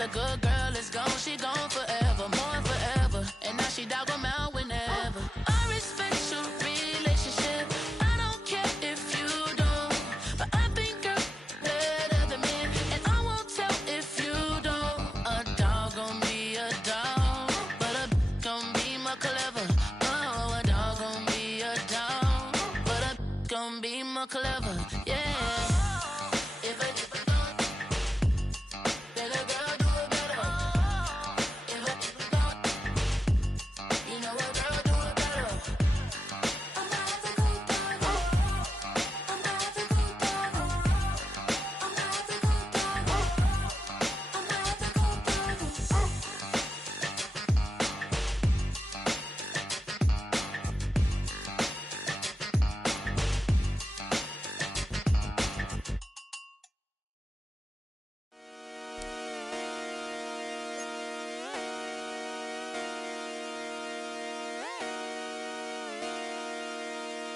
a good girl, it's gone, she gone forever, more forever. And now she dog 'em out whenever. I respect your relationship, I don't care if you don't. But I think you're better than me, and I won't tell if you don't. A dog gon' be a dog, but a gon' be more clever. Oh, a dog gon' be a dog, but a gon' be more clever, yeah.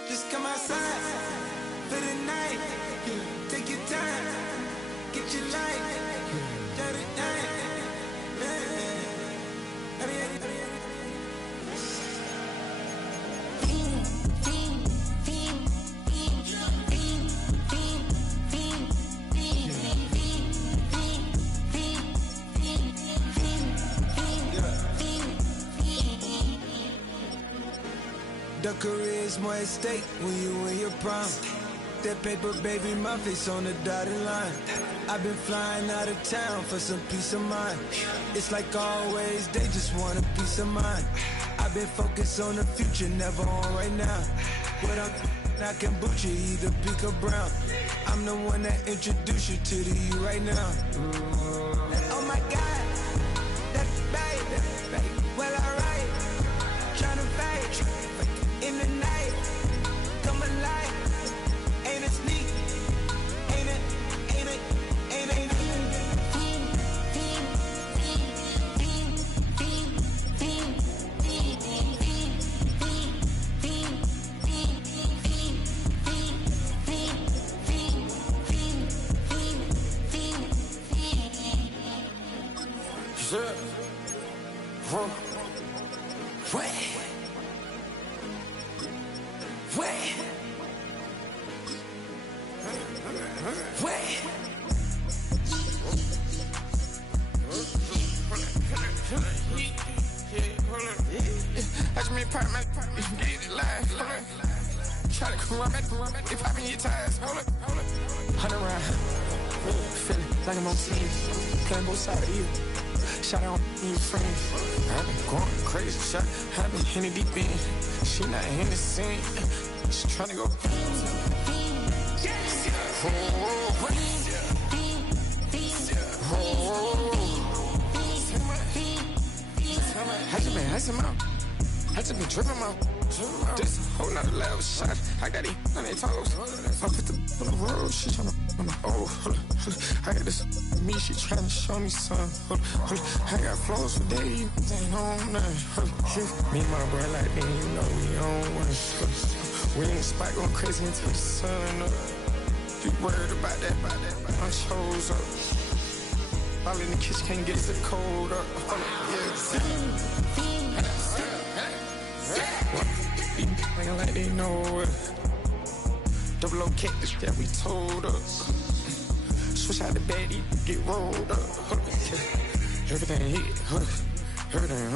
Just come outside for the night. Take your time, get your life. Dirty night. The career's more at stake when you in your prime. That paper, baby, my face on the dotted line. I've been flying out of town for some peace of mind. It's like always, they just want a peace of mind. I've been focused on the future, never on right now. What I'm I can boot you, either pink or brown. I'm the one that introduced you to the you right now. Oh my God, that's baby. Well, alright, tryna fight in the night, come alive. Ain't it sneak? Ain't it? Ain't it? Ain't it? Watch me pop my get it live. Try to come back, they popping your tires. Hold up. 100 round, feeling like I'm on TV, playing both sides of you. Shout out to your friends. I've been going crazy, shot. I've been hitting deep in. She not in the scene. She tryna go. I just been tripping out. This whole nother level shot. I got it on their toes. I put the on the road. She tryna. Oh, hold up. I got this. Me, she tryna show me some. Hold up. I got flows for days. Ain't on nothing. Me and my bro like that. You know we on one. We in the spot going crazy until the sun up. You worried about that? I chose up. All in the kitchen can't get the cold up. Nigga like they know it. Double O cactus that we told us. Switch out the baddie, get rolled up. Everything hit, everything,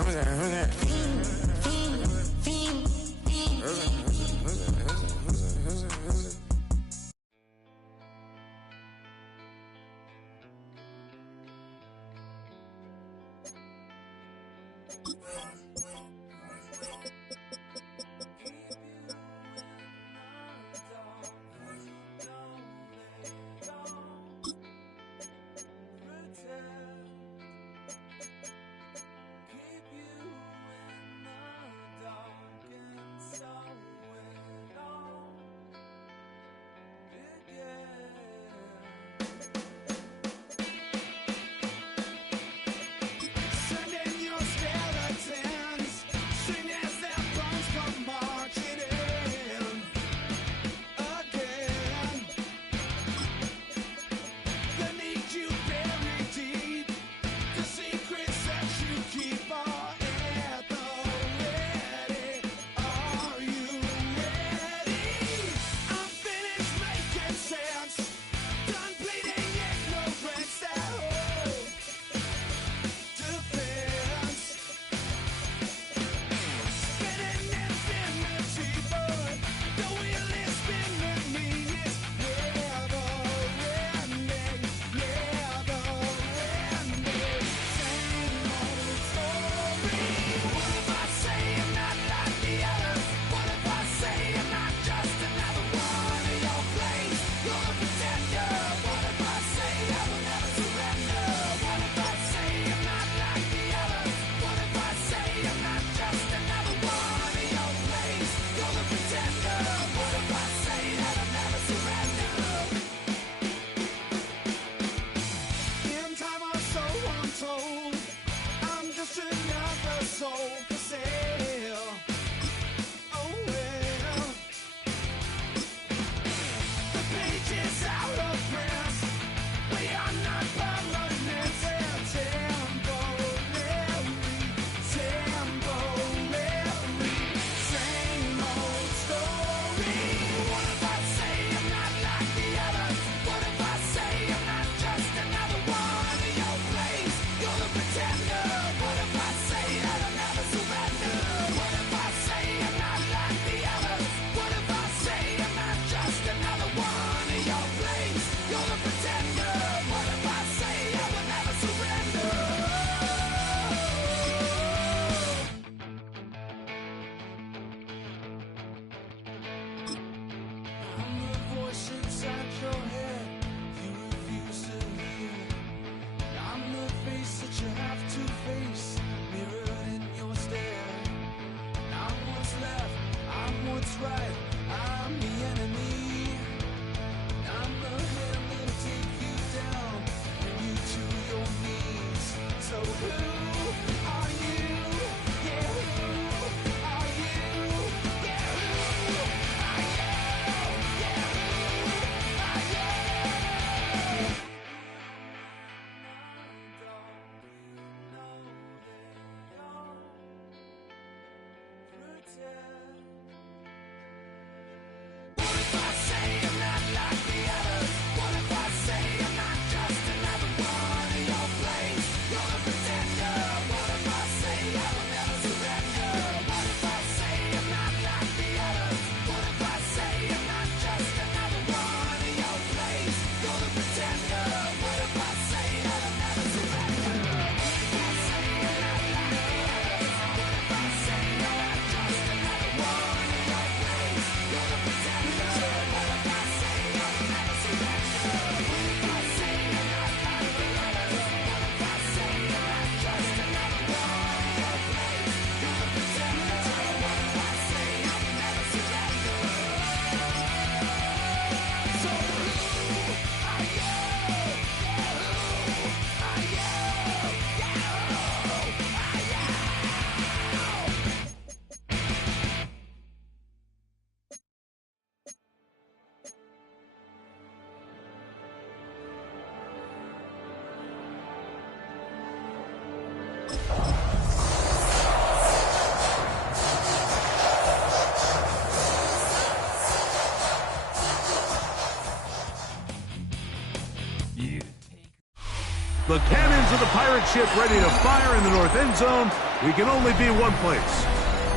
The cannons of the pirate ship ready to fire in the north end zone. We can only be one place.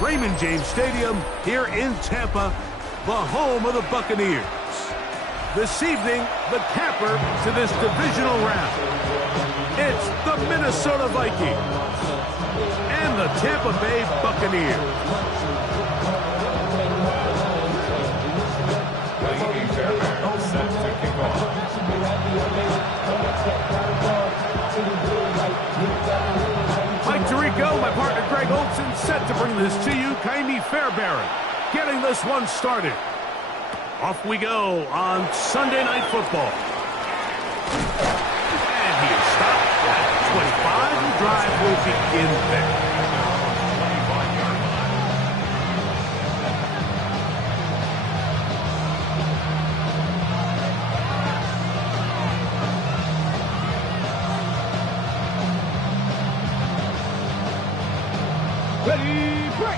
Raymond James Stadium here in Tampa, the home of the Buccaneers. This evening, the capper to this divisional round. It's the Minnesota Vikings and the Tampa Bay Buccaneers. Set to kick off. Mike Tirico, my partner Greg Olson, set to bring this to you. Kaimi Fairbairn getting this one started. Off we go on Sunday Night Football. And he is stopped at 25. The drive will begin there. Ready, break.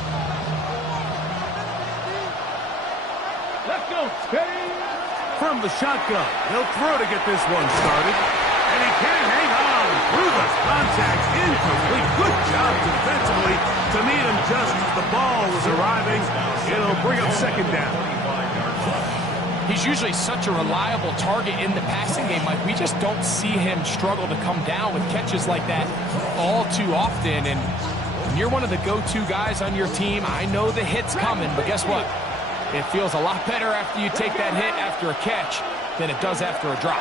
Let's go, steady. From the shotgun, he'll throw to get this one started. And he can't hang on through the contact. Incomplete. Good job defensively to meet him just as the ball was arriving. It'll bring up second down. He's usually such a reliable target in the passing game, Mike. We just don't see him struggle to come down with catches like that all too often. And when you're one of the go-to guys on your team, I know the hit's coming, but guess what? It feels a lot better after you take that hit after a catch than it does after a drop.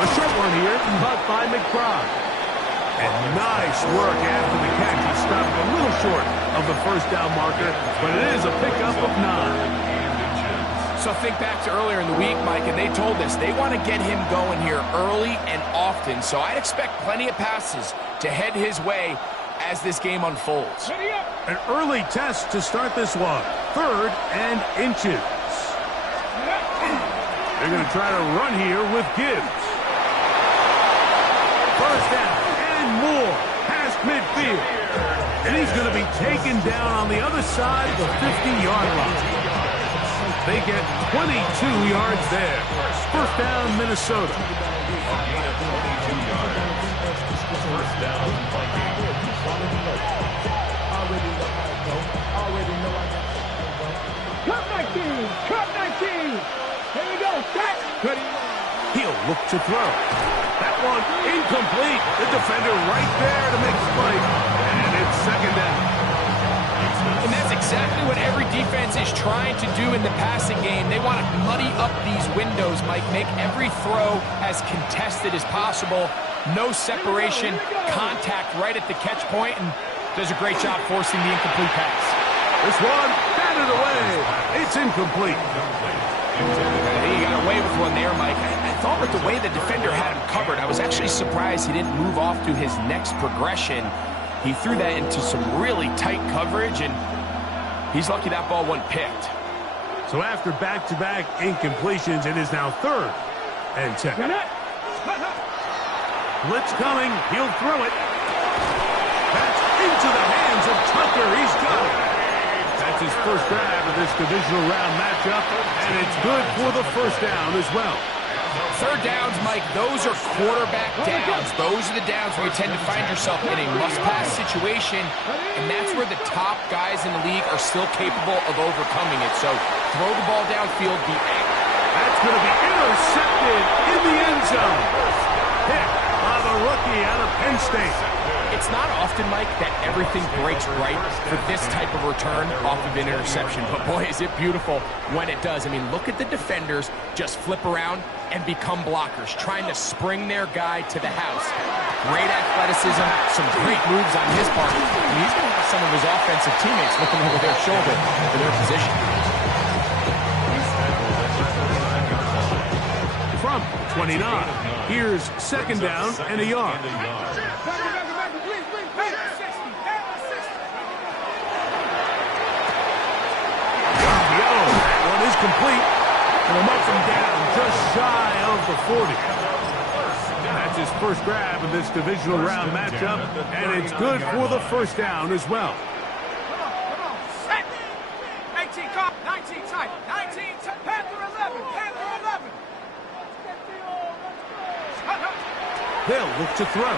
A short one here, caught by McBride. And nice work after the catch. He stopped a little short of the first down marker, but it is a pickup of 9. So think back to earlier in the week, Mike, and they told us they want to get him going here early and often. So I'd expect plenty of passes to head his way as this game unfolds. An early test to start this one. 3rd and inches. They're going to try to run here with Gibbs. First down and more past midfield. And he's going to be taken down on the other side of the 50-yard line. They get 22 yards there. First down, Minnesota. First down, Vikings. Cut 19. Cut 19. Here we go. Cut. He'll look to throw. That one incomplete. The defender right there to make the play. And it's second down. And that's exactly what every defense is trying to do in the passing game. They want to muddy up these windows, Mike, make every throw as contested as possible. No separation, contact right at the catch point, and does a great job forcing the incomplete pass. This one, batted away. It's incomplete. He got away with one there, Mike. I thought with the way the defender had him covered, I was actually surprised he didn't move off to his next progression. He threw that into some really tight coverage, and he's lucky that ball wasn't picked. So after back-to-back incompletions, it is now 3rd and 10. Blitz coming. He'll throw it. That's into the hands of Tucker. He's got it. That's his first grab of this divisional round matchup, and it's good for the first down as well. 3rd downs, Mike, those are quarterback downs. Those are the downs where you tend to find yourself in a must-pass situation, and that's where the top guys in the league are still capable of overcoming it. So throw the ball downfield, be accurate. That's going to be intercepted in the end zone. Hit by the rookie out of Penn State. It's not often, Mike, that everything breaks right for this type of return off of an interception. But boy, is it beautiful when it does. I mean, look at the defenders just flip around and become blockers, trying to spring their guy to the house. Great athleticism, some great moves on his part. And he's going to have some of his offensive teammates looking over their shoulder for their position. From 29, here's second down and a yard. Complete, and a much down, just shy of the 40. That's his first grab of this divisional round matchup, and it's good for the first down as well. 18 cop, 19 tight, 19 tight, Panther 11, Panther 11. They'll look to throw.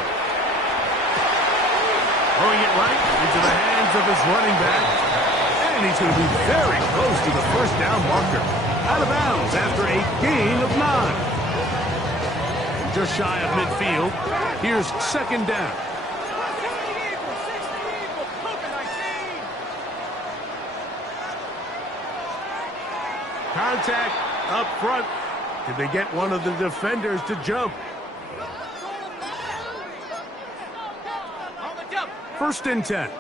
Throwing it right into the hands of his running back. And he's going to be very close to the first down marker. Out of bounds after a gain of 9. Just shy of midfield. Here's second down. Contact up front. Did they get one of the defenders to jump? First and 10.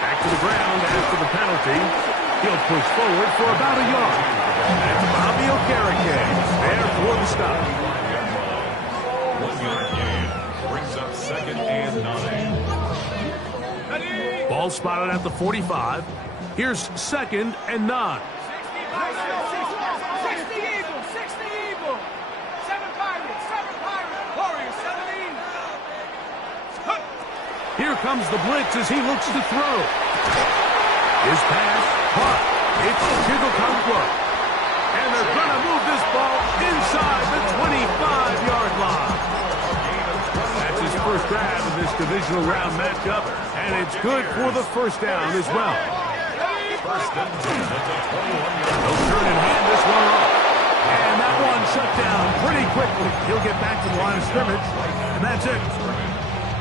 Back to the ground after the penalty. He'll push forward for about a yard. That's Bobby Okereke there for the stop. 1 yard gain brings up second and 9. Ball spotted at the 45. Here's second and 9. 60 Eagles, 60 Eagles. 7 Pirates, Warriors, 17. Here comes the blitz as he looks to throw. His pass, caught. It's Chigokonkwo. And they're going to move this ball inside the 25-yard line. That's his first grab in this divisional round matchup, and it's good for the first down as well. They'll turn and hand this one off. And that one shut down pretty quickly. He'll get back to the line of scrimmage, and that's it.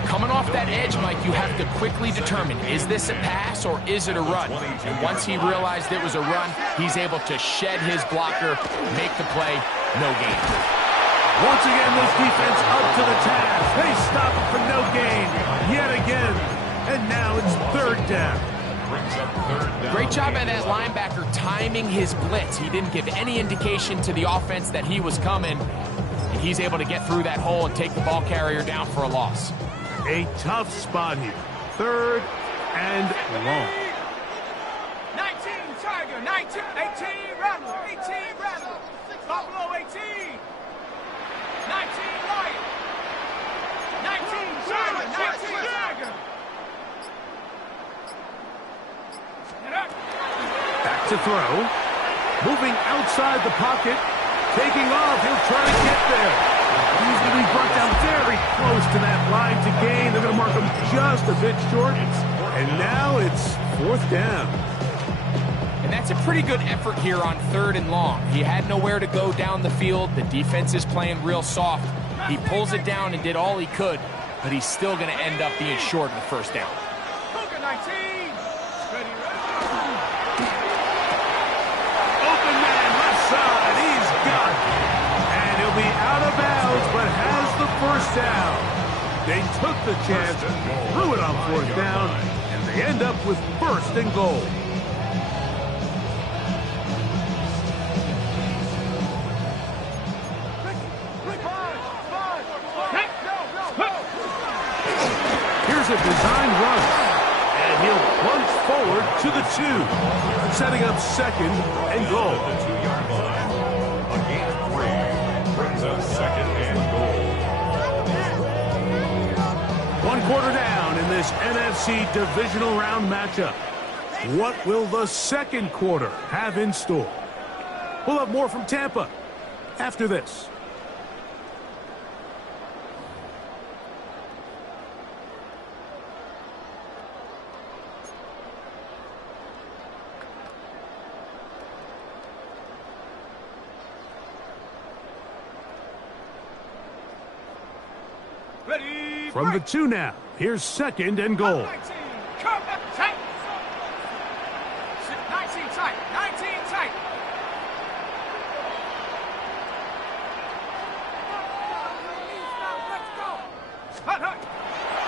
Coming off that edge, Mike, you have to quickly determine, is this a pass or is it a run? And once he realized it was a run, he's able to shed his blocker, make the play, no gain. Once again, this defense up to the task. They stop it for no gain yet again. And now it's third down. Great job by that linebacker timing his blitz. He didn't give any indication to the offense that he was coming. And he's able to get through that hole and take the ball carrier down for a loss. A tough spot here. Third and long. 19 Tiger, 19, 18 Rattler, 18 Rattler. Buffalo 18. 19 Lion. 19 Tiger, 19 Tiger. Back to throw. Moving outside the pocket. Taking off. He'll try to get there. He's going to be brought down very close to that line to gain. They're going to mark him just a bit short. And now it's fourth down. And that's a pretty good effort here on third and long. He had nowhere to go down the field. The defense is playing real soft. He pulls it down and did all he could, but he's still going to end up being short of the first down. Cougar 19. Open man left side. He's got it. And he'll be out of bounds, but has the first down. They took the chance, threw it on fourth down, and they end up with first and goal. Here's a design run, and he'll plunge forward to the 2, setting up second and goal. The 2-yard line. A gain of 3 brings up second and goal. 1 quarter down in this NFC divisional round matchup. What will the second quarter have in store? We'll have more from Tampa after this. Ready. From the 2 now, here's second and goal. 19. Come back tight. 19 tight. 19 tight. Hut, hut.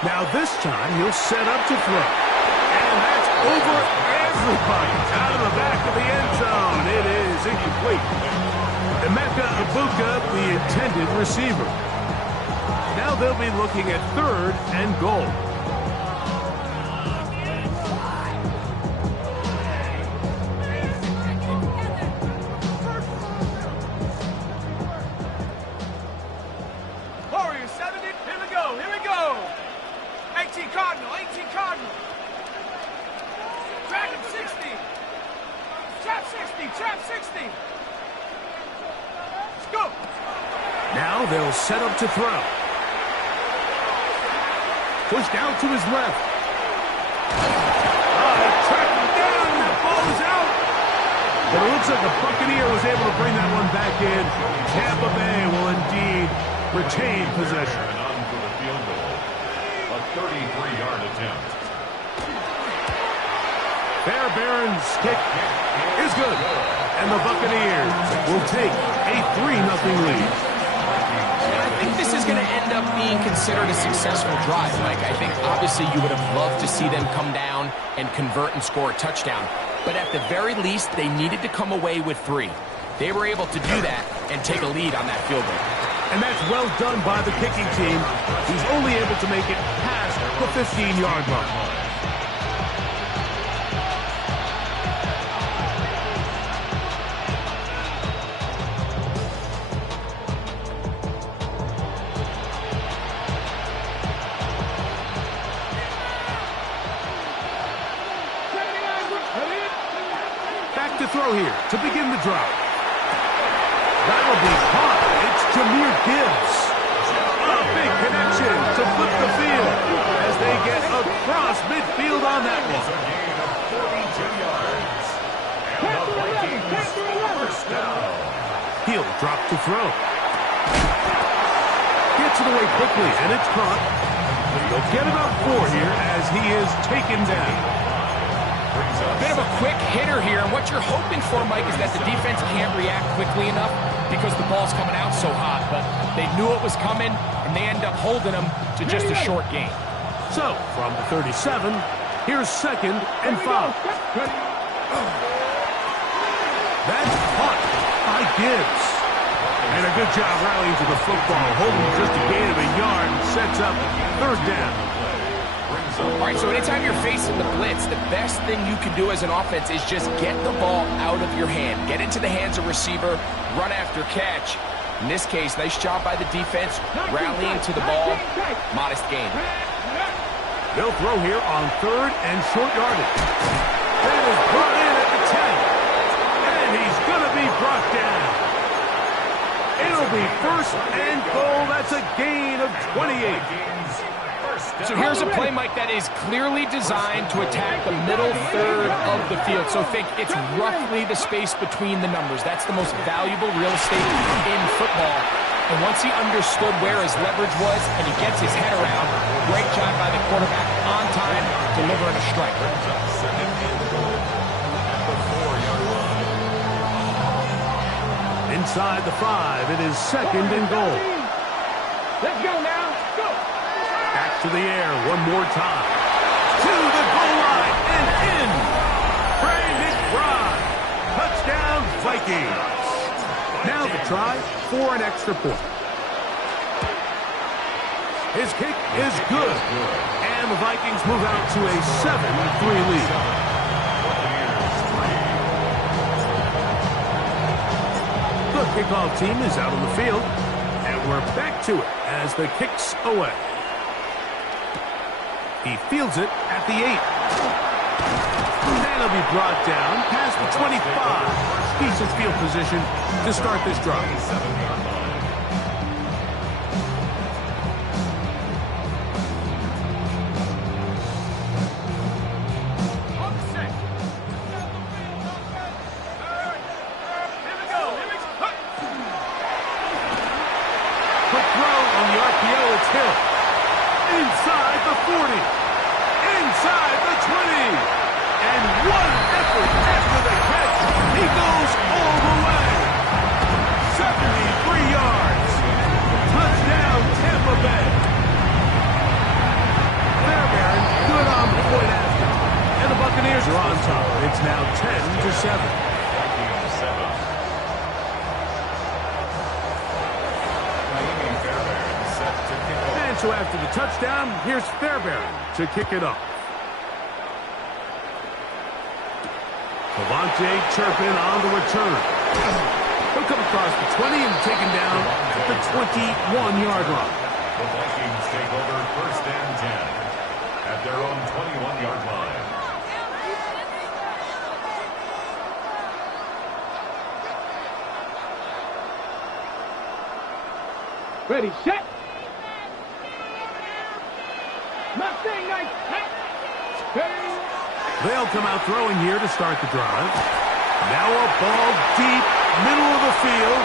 Now this time he'll set up to throw. And that's over everybody. Out of the back of the end zone. It is incomplete. Emeka Ibuka, the intended receiver. Now they'll be looking at third and goal. Warriors 70. Here we go. Here we go. Trap 60, trap 60. Let's go. Now they'll set up to throw. Pushed out to his left. They tracked him down, and that ball is out. But it looks like the Buccaneer was able to bring that one back in. Tampa Bay will indeed retain possession. And on for the field goal. A 33-yard attempt. Fairbairn's kick is good. And the Buccaneers will take a 3-0 lead. I think this is going to end up being considered a successful drive, Mike. I think obviously you would have loved to see them come down and convert and score a touchdown. But at the very least, they needed to come away with 3. They were able to do that and take a lead on that field goal. And that's well done by the kicking team, who's only able to make it past the 15-yard line. Back to throw here to begin the drive. That'll be caught. It's Jahmyr Gibbs. A big connection to flip the field as they get across midfield on that one. A gain of 42 yards. And the Vikings first down. He'll drop to throw. Gets it away quickly, and it's caught. They'll get about 4 here as he is taken down. Bit of a quick hitter here, and what you're hoping for, Mike, is that the defense can't react quickly enough because the ball's coming out so hot, but they knew it was coming, and they end up holding them to just a short gain. So, from the 37, here's 2nd and 5. That's caught by Gibbs. And a good job rallying to the football, holding just a gain of a yard, and sets up 3rd down. All right, so anytime you're facing the blitz, the best thing you can do as an offense is just get the ball out of your hand. Get into the hands of receiver, run after catch. In this case, nice job by the defense, rallying to the ball, modest gain. They'll throw here on 3rd and short yardage. That is brought in at the 10. And he's going to be brought down. It'll be 1st and goal. That's a gain of 28. So here's a play, Mike, that is clearly designed to attack the middle 3rd of the field. So think it's roughly the space between the numbers. That's the most valuable real estate in football. And once he understood where his leverage was and he gets his head around, great job by the quarterback on time, delivering a strike. Inside the 5, it is 2nd and goal. Let's go now. Go. Back to the air one more time. To the goal line and in. Bray McBride. Touchdown, Vikings. Now the try for an extra point. His kick is good. And the Vikings move out to a 7-3 lead. The kickoff team is out on the field. And we're back to it as the kick's away. He fields it at the 8. That'll be brought down past the 25. Decent field position to start this drive. Quick throw on the RPO. It's Hill. Inside the 40. Inside the 20. And one effort after the catch. He goes all the way. 73 yards. Touchdown, Tampa Bay. Fairbairn good on the point after. And the Buccaneers are on top. It's now 10-7. And so after the touchdown, here's Fairbairn to kick it off. Devontae Turpin on the return. He'll come across the 20 and taken down at the 21-yard line. The Vikings take over 1st and 10 at their own 21-yard line. Ready, set. Mustang Knights, set. Ready. They'll come out throwing here to start the drive. Now a ball deep, middle of the field.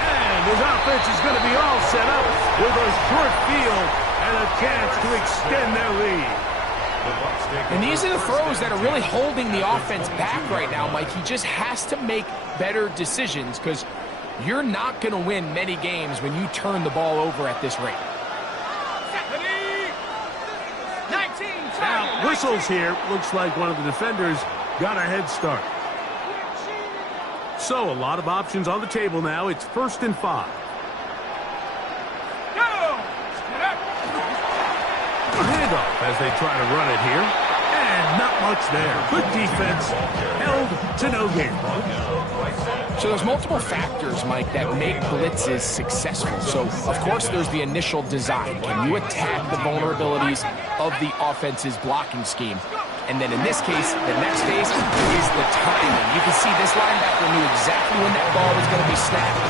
And his offense is going to be all set up with a short field and a chance to extend their lead. And these are the throws that are really holding the offense back right now, Mike. He just has to make better decisions because you're not going to win many games when you turn the ball over at this rate. Now, whistles here. Looks like one of the defenders got a head start. So, a lot of options on the table now. It's 1st and 5. A handoff as they try to run it here. And not much there. Good defense. Held to no gain. So there's multiple factors, Mike, that make blitzes successful. So, of course, there's the initial design. Can you attack the vulnerabilities of the offense's blocking scheme? And then in this case, the next phase is the timing. You can see this linebacker knew exactly when that ball was going to be snapped.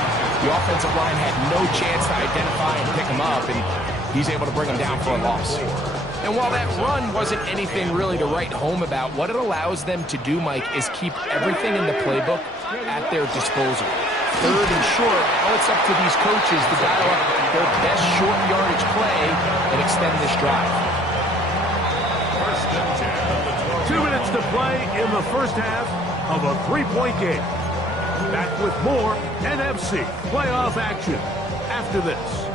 The offensive line had no chance to identify and pick him up, and he's able to bring him down for a loss. And while that run wasn't anything really to write home about, what it allows them to do, Mike, is keep everything in the playbook at their disposal. 3rd and short, now it's up to these coaches to dial up their best short yardage play and extend this drive. 2 minutes to play in the first half of a 3-point game. Back with more NFC playoff action after this.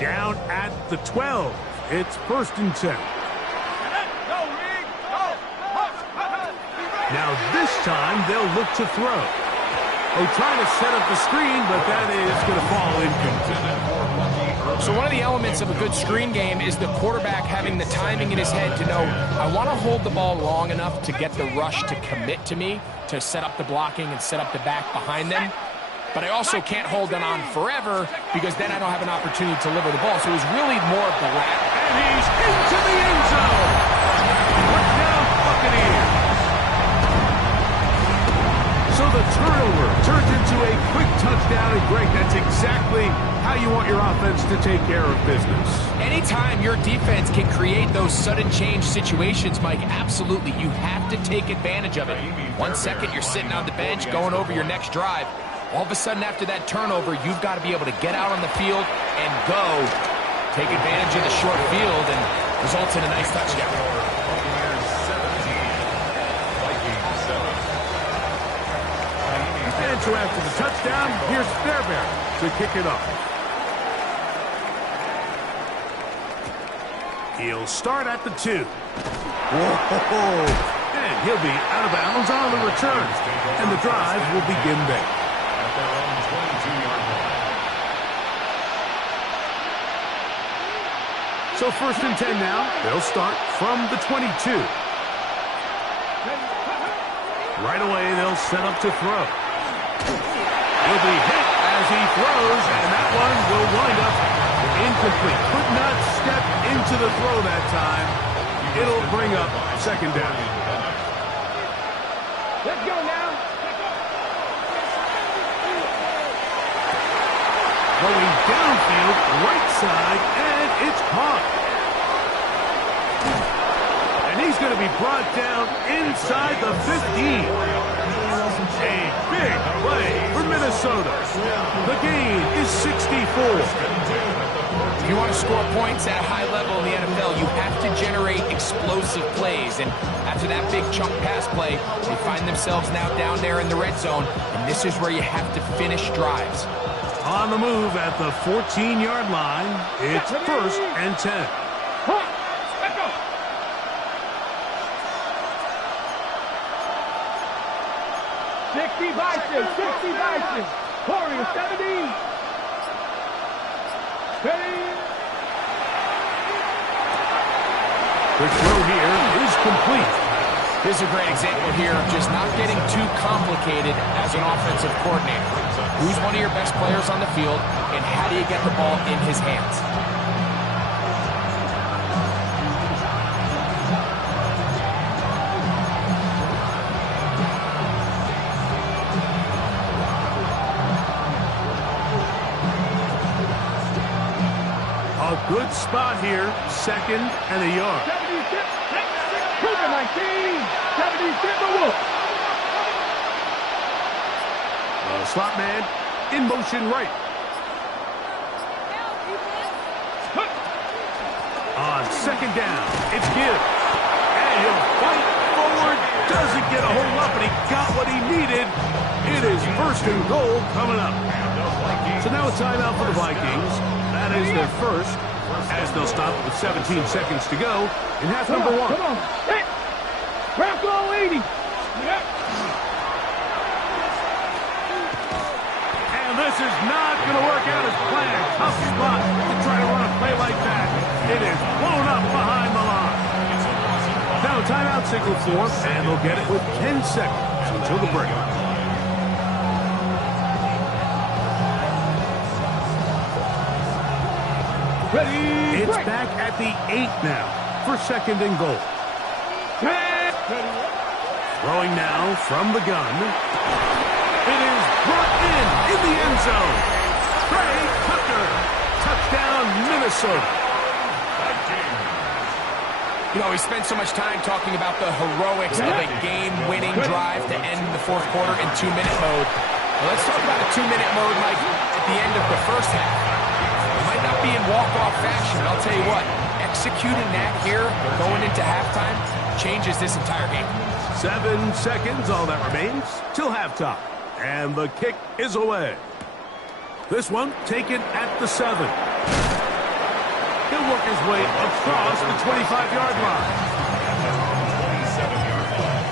Down at the 12. It's 1st and 10. Now this time they'll look to throw. They try to set up the screen, but that is going to fall incomplete. So one of the elements of a good screen game is the quarterback having the timing in his head to know, I want to hold the ball long enough to get the rush to commit to me, to set up the blocking and set up the back behind them. But I also can't hold it on forever because then I don't have an opportunity to deliver the ball. So it was really more of the latter. And he's into the end zone. Touchdown, Buccaneers. So the turnover turns into a quick touchdown. And Greg, that's exactly how you want your offense to take care of business. Anytime your defense can create those sudden change situations, Mike, absolutely, you have to take advantage of it. 1 second, you're sitting on the bench going over your next drive. All of a sudden, after that turnover, you've got to be able to get out on the field and go. Take advantage of the short field and results in a nice touchdown. And so after the touchdown, here's Fairbairn to kick it off. He'll start at the 2. Whoa! And he'll be out of bounds on the return. And the drive will begin there. So 1st and 10 now. They'll start from the 22. Right away, they'll set up to throw. He'll be hit as he throws, and that one will wind up incomplete. Could not step into the throw that time. It'll bring up 2nd down. Let's go now. Going downfield, right side, and it's caught. And he's going to be brought down inside the 15. A big play for Minnesota. The game is 64. If you want to score points at a high level in the NFL, you have to generate explosive plays. And after that big chunk pass play, they find themselves now down there in the red zone. And this is where you have to finish drives. On the move at the 14-yard line, it's 1st and 10. Let's go. Sixty Bison. Corey, 70. Ready. The throw here is complete. This is a great example here of just not getting too complicated as an offensive coordinator. Who's one of your best players on the field, and how do you get the ball in his hands? Good spot here. Second and a yard. 76, 19, 76, the Wolf. The slot man in motion right. On second down, it's Gibbs. And he'll fight forward. Doesn't get a hold up, but he got what he needed. It is first and goal coming up. So now a timeout for the Vikings. That is their first, as they'll stop with 17 seconds to go in half number one. Come on. Hey. Crack all 80. And this is not going to work out as planned. Tough spot to try to run a play like that. It is blown up behind the line. Now timeout signal form, and they'll get it with 10 seconds until the break. Ready. It's break. back at the 8 now for second and goal. Throwing now from the gun. It is brought in the end zone. Trey Tucker. Touchdown, Minnesota. You know, we spent so much time talking about the heroics of a game-winning drive to end the fourth quarter in 2-minute mode. Well, let's talk about a 2-minute mode, Mike, at the end of the first half. It might not be in walk-off fashion, but I'll tell you what, executing that here going into halftime changes this entire game. 7 seconds, all that remains, till halftime. And the kick is away. This one taken at the 7. He'll work his way across the 25-yard line. 27-yard line.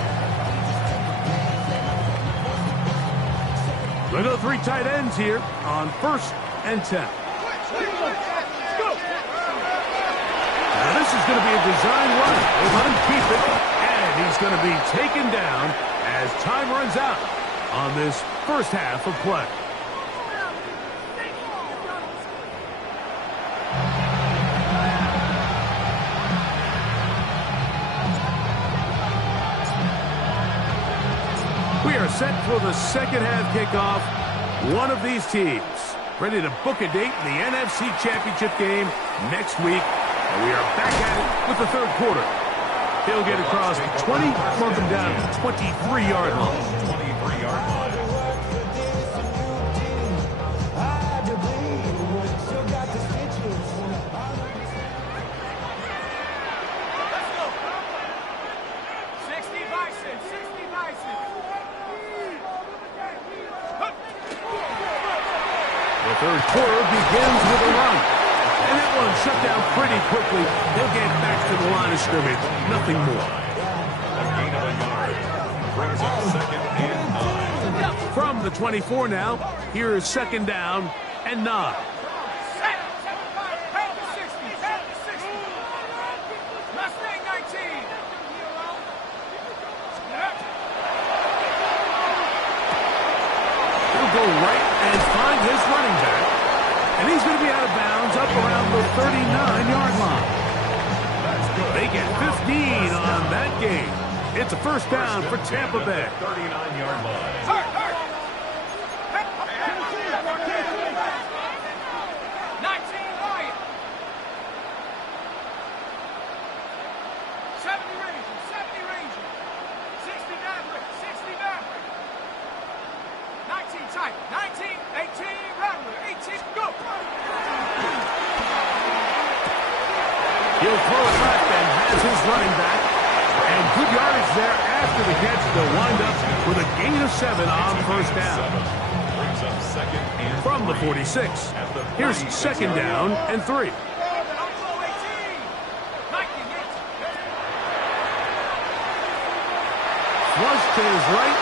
We'll go 3 tight ends here on first and 10. Now this is going to be a design run. They let him keep it, and he's going to be taken down as time runs out on this first half of play. We are set for the second half kickoff. One of these teams ready to book a date in the NFC Championship game next week. And we are back at it with the third quarter. He'll get across the 20, mark him down to the 23-yard line. 23-yard line. The third quarter begins with a run. And that one shut down pretty quickly. They'll get back to the line of scrimmage. Nothing more. A gain of a yard. Brings up second and 9. From the 24 now, here is second down and 9. He'll go right and find his running back. And he's going to be out of bounds up around the 39-yard line. They get 15 on that game. It's a first down for Tampa Bay. 39-yard line. 18, go! He'll throw it left and has his running back. And good yardage there after the catch. They'll wind up with a gain of 7 on first down. Brings up second and From the 46, here's second down and 3. Flush to his right,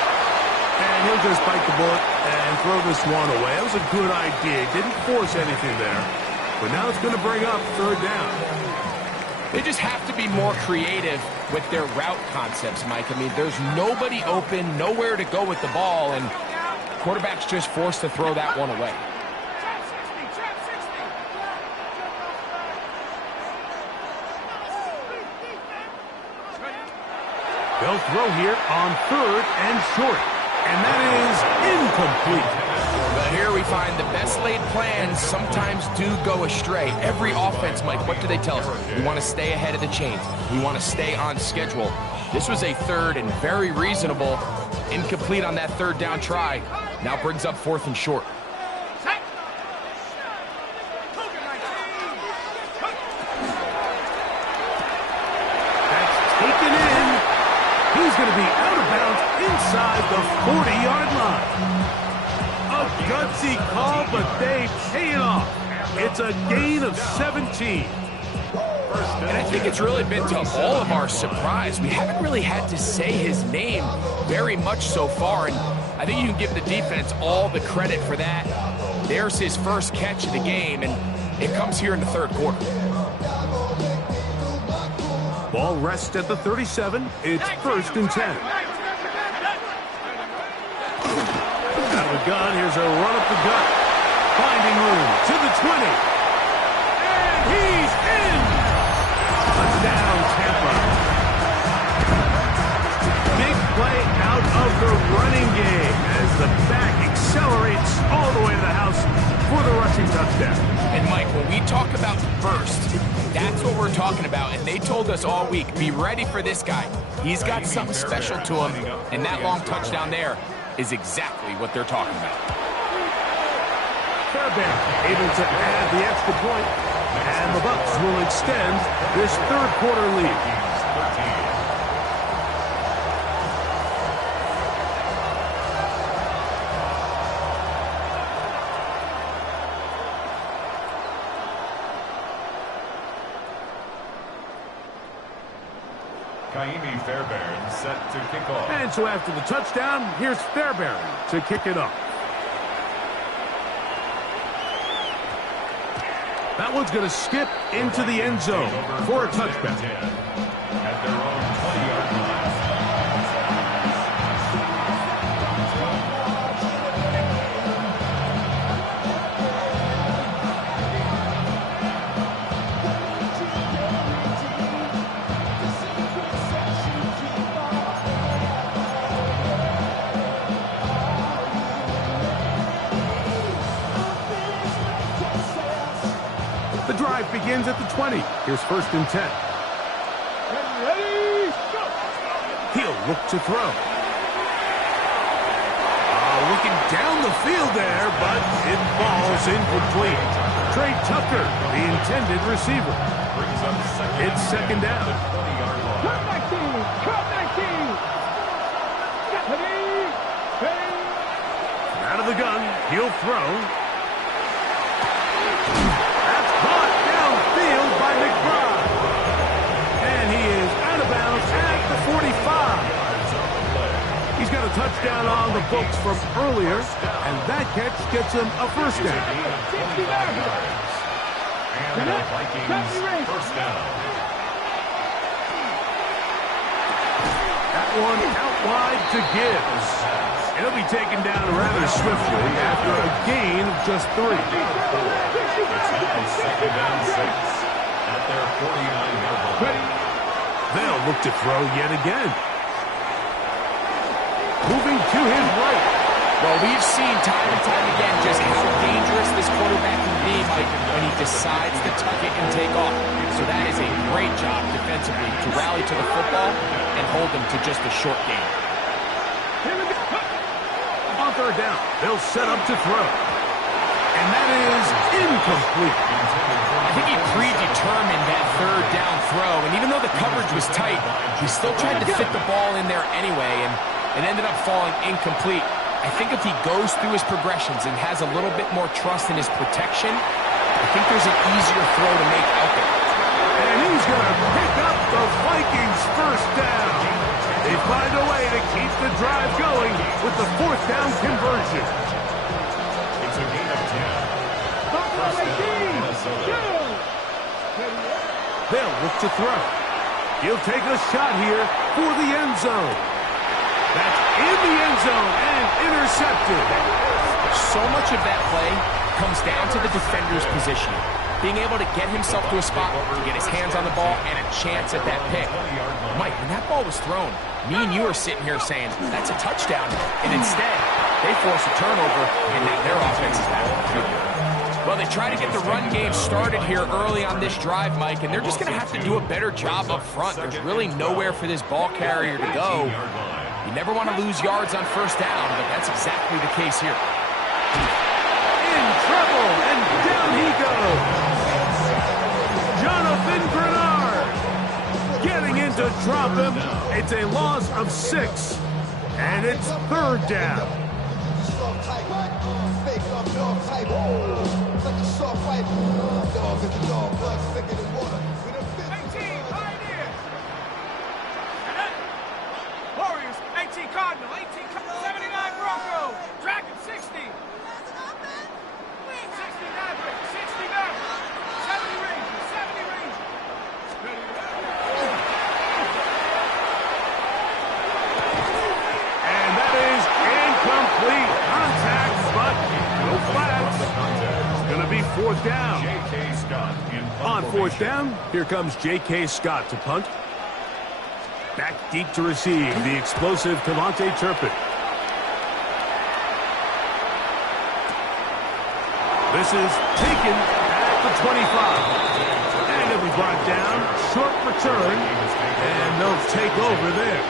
and he'll just bite the bullet and throw this one away. That was a good idea. Didn't force anything there. But now it's going to bring up third down. They just have to be more creative with their route concepts, Mike. I mean, there's nobody open, nowhere to go with the ball, and quarterback's just forced to throw that one away. They'll throw here on third and short. And that is incomplete. Here we find the best laid plans sometimes do go astray. Every offense, Mike, what do they tell us? We want to stay ahead of the chains. We want to stay on schedule. This was a third and very reasonable. Incomplete on that third down try. Now brings up 4th and short. That's taken in. He's going to be out of bounds inside the 40-yard line. A gutsy call, but they pay it off. It's a gain of 17. And I think it's really been to all of our surprise. We haven't really had to say his name very much so far, and I think you can give the defense all the credit for that. There's his first catch of the game, and it comes here in the third quarter. Ball rests at the 37. It's 1st and 10. Out of the gun, here's a run up the gut. Finding room to the 20. And he's in! Touchdown, Tampa. Big play out of the running game as the back accelerates all the way to the house for the rushing touchdown. And Mike, when we talk about burst, that's what we're talking about. And they told us all week, be ready for this guy. He's got something special to him, and that long touchdown there is exactly what they're talking about. Fairbairn able to add the extra point, and the Bucs will extend this third quarter lead. Fairbairn set to kick off. And so after the touchdown, here's Fairbairn to kick it off. That one's going to skip into the end zone for a touchback. At their own 20-yard line. The drive begins at the 20. Here's 1st and 10. He'll look to throw. Looking down the field there, but it falls incomplete. Trey Tucker, the intended receiver. It's 2nd down. Cut 19! Out of the gun, he'll throw. That's caught downfield by McBride. And he is out of bounds at the 45. He's got a touchdown on the books from earlier, and that catch gets him a 1st down. And the Vikings 1st down. That one out wide to Gibbs. He'll be taken down rather swiftly after a gain of just 3. It's now 2nd and 6 at their 49-yard line. They'll look to throw yet again. Moving to his right. Well, we've seen time and time again just how dangerous this quarterback can be, Mike, when he decides to tuck it and take off. So that is a great job defensively to rally to the football and hold them to just a short gain. On 3rd down, they'll set up to throw. And that is incomplete. I think he predetermined that 3rd down throw, and even though the coverage was tight, he still tried to fit the ball in there anyway, and it ended up falling incomplete. I think if he goes through his progressions and has a little bit more trust in his protection, I think there's an easier throw to make out there. And he's going to pick up the Vikings' 1st down. They find a way to keep the drive going with the 4th down conversion. It's a gain of 10. 1st down, Minnesota. They'll look to throw. He'll take a shot here for the end zone. That's in the end zone and intercepted. So much of that play comes down to the defender's positioning. Being able to get himself to a spot, to get his hands on the ball, and a chance at that pick. Mike, when that ball was thrown, me and you are sitting here saying, that's a touchdown. And instead, They force a turnover, and now their offense is back. Well, they try to get the run game started here early on this drive, Mike, and they're just going to have to do a better job up front. There's really nowhere for this ball carrier to go. You never want to lose yards on first down, but that's exactly the case here. In trouble, and down he goes. Jonathan Grenard getting in to drop him. It's a loss of 6, and it's 3rd down. Warriors, 18 Cardinal, 79 Bronco, Dragon 60. 69 break, 69, 70 Rangers, 70 Rangers. And that is incomplete contact, but no flags. It's going to be 4th down. On 4th down, here comes J.K. Scott to punt. Back deep to receive, the explosive Devontae Turpin. This is taken at the 25. And it'll be brought down, short return, and they'll take over there.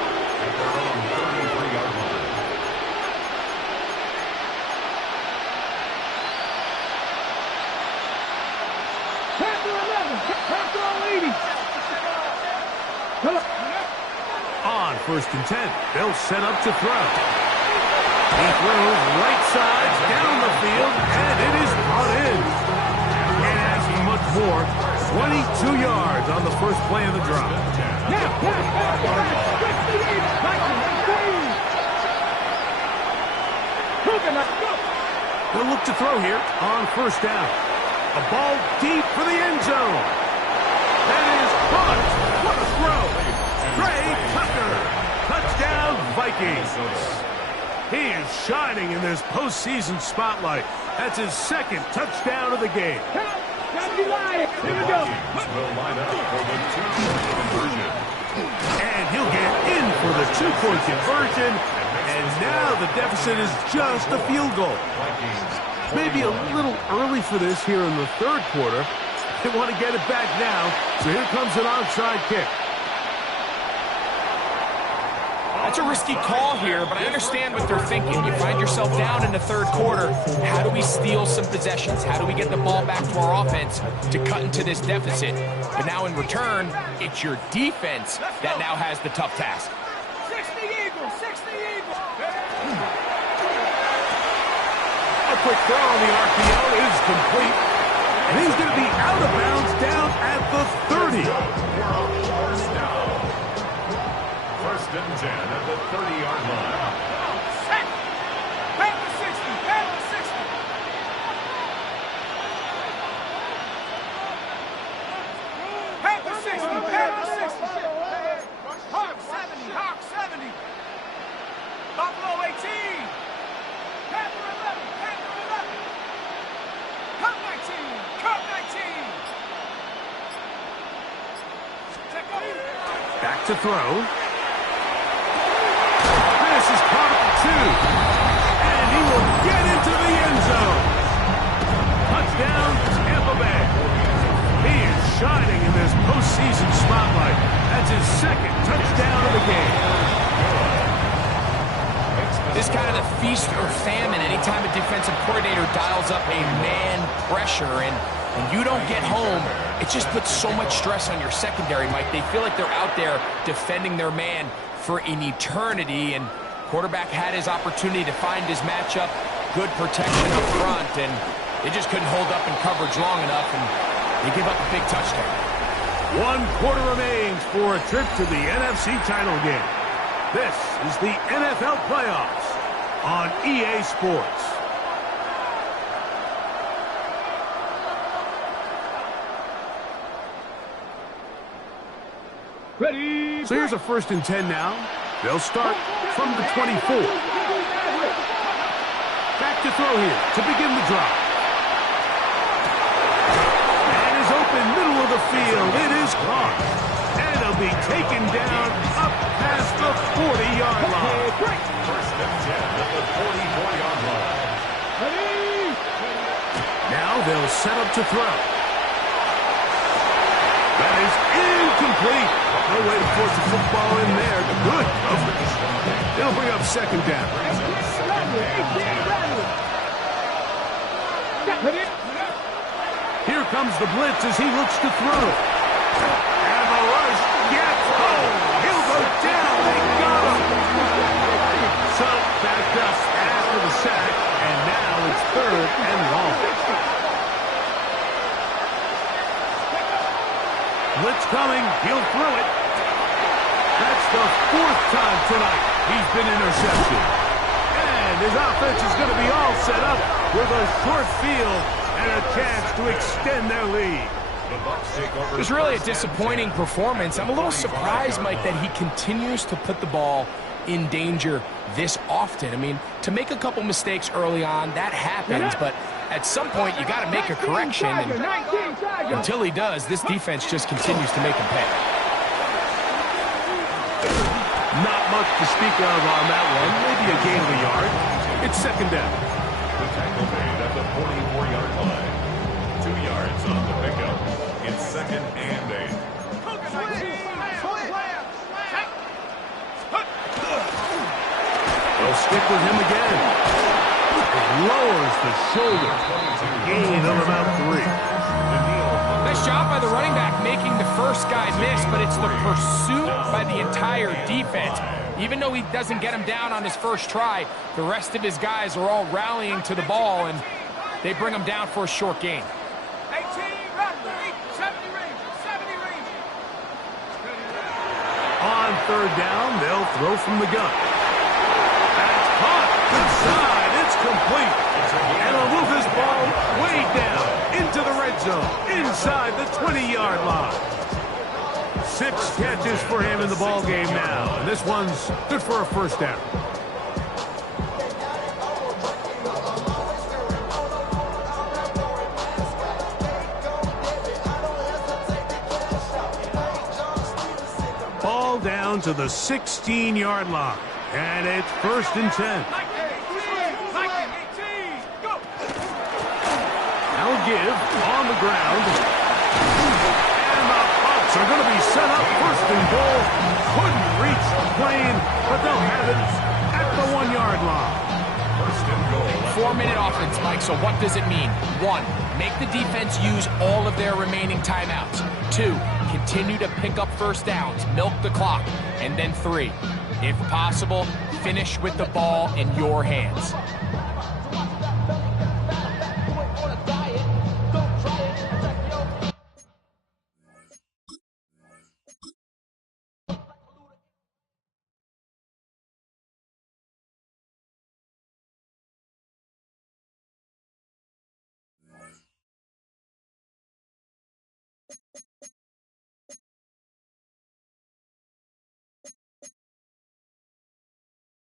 On 1st and 10, they'll set up to throw. He throws right side down the field, and it is brought in. Can't ask for much more. 22 yards on the first play of the drop. They'll look to throw here on 1st down. A ball deep for the end zone. That is caught. What a throw. Trey Tucker. Touchdown, Vikings. He is shining in this postseason spotlight. That's his 2nd touchdown of the game. Here we go. And he'll get in for the 2-point conversion. And now the deficit is just a field goal. Maybe a little early for this here in the 3rd quarter. They want to get it back now. So here comes an onside kick. That's a risky call here, but I understand what they're thinking. You find yourself down in the 3rd quarter. How do we steal some possessions? How do we get the ball back to our offense to cut into this deficit? But now in return, it's your defense that now has the tough task. 60 Eagles, 60 Eagles. A quick throw on the RPO is complete. And he's going to be out of bounds down at the 30. 1st and 10 at the 30-yard line. Set. Back to 60. Back to 60. Back to 60. Back to 60. Hawk 70. Hawk 70. Buffalo 18. Panther 11. Panther 11. Cup 19. Cup 19. Check up. Back to throw. This is caught at the 2. And he will get into the end zone. Touchdown, Tampa Bay. He is shining in this postseason spotlight. That's his 2nd touchdown of the game. This kind of the feast or famine. Anytime a defensive coordinator dials up a man pressure and you don't get home, it just puts so much stress on your secondary, Mike. They feel like they're out there defending their man for an eternity, and quarterback had his opportunity to find his matchup. Good protection up front, and they just couldn't hold up in coverage long enough, and they give up a big touchdown. 1 quarter remains for a trip to the NFC title game. This is the NFL playoffs on EA Sports. Ready. So here's a 1st and 10 now. They'll start from the 24. Back to throw here to begin the drop. And is open middle of the field. It is caught. And it'll be taken down up past the 40-yard line. 1st and 10 at the 40-yard they'll set up to throw. That is incomplete. No way to force the football in there. Good coverage. It'll bring up second down. Here comes the blitz as he looks to throw. And the rush gets home. He'll go down. They got him. So backed up after the sack, and now it's 3rd and long. Blitz coming. He'll throw it. That's the 4th time tonight he's been intercepted. And his offense is going to be all set up with a short field and a chance to extend their lead. It was really a disappointing performance. I'm a little surprised, Mike, that he continues to put the ball in danger this often. I mean, to make a couple mistakes early on, that happens, but at some point you got to make a correction, and until he does, this defense just continues to make him pay. Not much to speak of on that one. Maybe a gain of a yard. It's second down. The tackle made at the 44-yard line. 2 yards on the pickup. It's 2nd and 8. They'll stick with him again. It lowers the shoulder. Gain of about 3. Nice job by the running back making the first guy miss, but it's the pursuit by the entire defense. Even though he doesn't get him down on his first try, the rest of his guys are all rallying to the ball, and they bring him down for a short gain. On 3rd down, they'll throw from the gun. That's caught. Good side. It's complete. And he'll move his ball way down into the red zone, inside the 20-yard line. 6 catches for him in the ball game now. And this one's good for a first down. Ball down to the 16-yard line. And it's 1st and 10. Now give on the ground. And the Bucks are going to be set up 1st and goal. Couldn't reach the plane, but they'll have it at the 1-yard line. 1st and goal. 4-minute offense, Mike, so what does it mean? 1, make the defense use all of their remaining timeouts. 2, continue to pick up first downs, milk the clock. And then 3, if possible, finish with the ball in your hands.